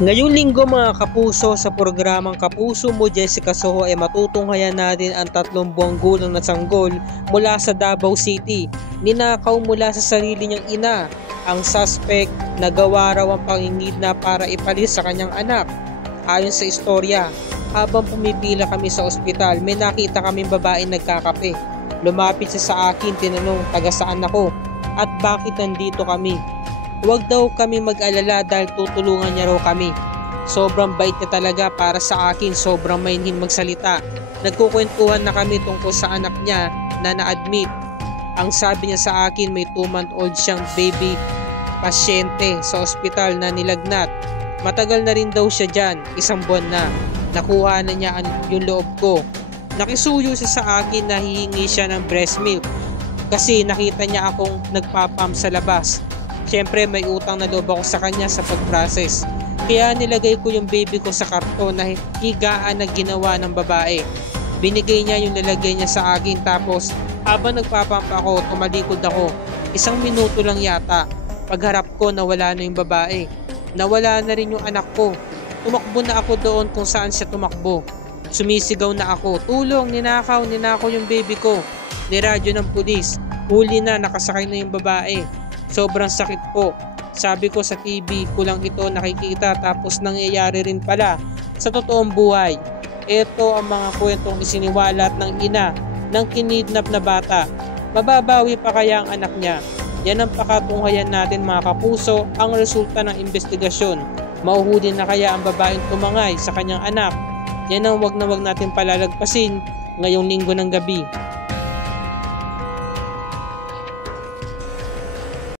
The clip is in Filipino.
Ngayong linggo mga kapuso, sa programang Kapuso Mo Jessica Soho ay matutunghayan natin ang 3 buwang gulang na sanggol mula sa Davao City. Ninakaw mula sa sarili niyang ina ang suspect na gawa raw ang pangingidnap para ipalis sa kanyang anak. Ayon sa istorya, habang pumipila kami sa ospital, may nakita kaming babaeng nagkakape. Lumapit siya sa akin, tinanong taga saan ako at bakit nandito kami. Huwag daw kami mag-alala dahil tutulungan niya raw kami. Sobrang bait niya talaga para sa akin, sobrang mahinhin magsalita. Nagkukwentuhan na kami tungkol sa anak niya na na-admit. Ang sabi niya sa akin, may 2-month-old siyang baby pasyente sa ospital na nilagnat. Matagal na rin daw siya dyan, 1 buwan na. Nakuha na niya yung loob ko. Nakisuyo siya sa akin na hihingi siya ng breast milk kasi nakita niya akong nagpapump sa labas. Siyempre may utang na loob ako sa kanya sa pag-process. Kaya nilagay ko yung baby ko sa karton na higaan na ginawa ng babae. Binigay niya yung nilagay niya sa akin, tapos habang nagpapump ako, tumalikod ako. 1 minuto lang yata. Pagharap ko, nawala na yung babae. Nawala na rin yung anak ko. Tumakbo na ako doon kung saan siya tumakbo. Sumisigaw na ako, tulong, ninakaw yung baby ko. Niradyo ng pulis, huli na, nakasakay na yung babae. Sobrang sakit po. Sabi ko sa TV ko lang ito nakikita, tapos nangyayari rin pala sa totoong buhay. Ito ang mga kwentong isiniwalat ng ina ng kinidnap na bata. Mababawi pa kaya ang anak niya? Yan ang pakatunghayan natin mga kapuso, ang resulta ng investigasyon. Mauhuli na kaya ang babaeng tumangay sa kanyang anak? Yan ang wag na wag natin palalagpasin ngayong linggo ng gabi.